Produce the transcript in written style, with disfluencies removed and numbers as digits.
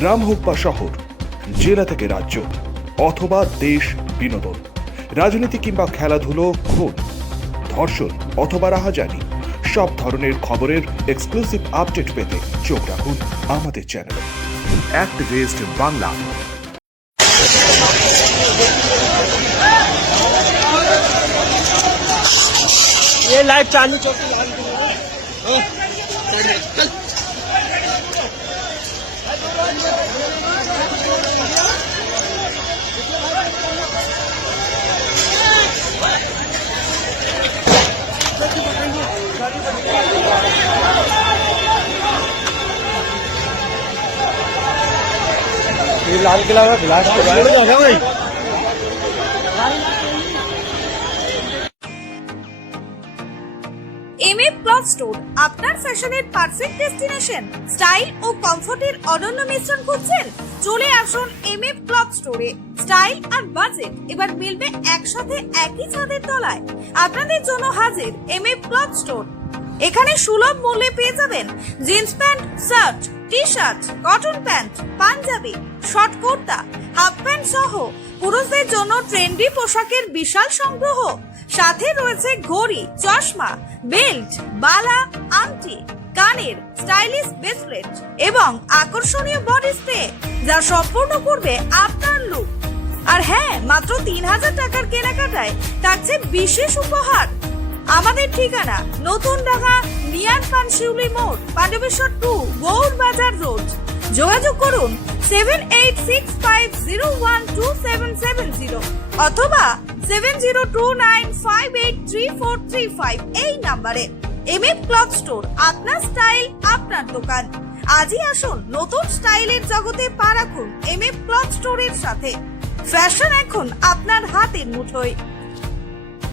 গ্রাম হোক বা শহর, জেলা থেকে রাজ্য অথবা দেশ, বিনোদন, রাজনীতি কিংবা খেলাধুলো, খুন, ধর্ষণ অথবা রাহাজানি, সব ধরনের খবরের এক্সক্লুসিভ আপডেট পেতে চোখ রাখুন আমাদের চ্যানেলে অ্যাক্টিভিস্ট বাংলা। ये लाइव चालू लाल किला में ब्लास्ट हो रहा है। এমএফ ক্লথ স্টোর আপনার ফ্যাশনের পারফেক্ট ডেস্টিনেশন। স্টাইল ও কমফোর্টের অনন্য মিশ্রণ খুঁজছেন? চলে আসুন এমএফ ক্লথ স্টোরে। স্টাইল আর বাজেট এবার মিলবে একসাথে একই ছাদের তলায়। আপনাদের জন্য হাজির এমএফ ক্লথ স্টোর। এখানে সুলভ মূল্যে পেয়ে যাবেন jeans pant, shirt, T shirt, cotton pant, panjabi, short kurta, half pant সহ পুরুষদের জন্য ট্রেন্ডি পোশাকের বিশাল সংগ্রহ। সাথে রয়েছে ঘড়ি, চশমা, বেল্ট, বালা, আংটি, কানের, স্টাইলিশ ব্রেসলেট এবং আকর্ষণীয় বডি স্প্রে, যা সম্পূর্ণ করবে আপনার লুক। আর হ্যাঁ, মাত্র 3000 টাকার কেনাকাটায় থাকছে বিশেষ উপহার। আমাদের ঠিকানা নতুন ঢাকা, নিয়ার পানশিউলি মোড়, পাণ্ডবেশ্বর 2, গৌড় বাজার রোড। যোগাযোগ করুন 7865012770 অথবা 7029583435 এই নাম্বারে। এমএফ ক্লথ স্টোর, আপনার স্টাইল আপনার দোকান। আজই আসুন নতুন স্টাইলের জগতে পা রাখুন এমএফ ক্লথ স্টোরের সাথে। ফ্যাশন এখন আপনার হাতের মুঠোয়।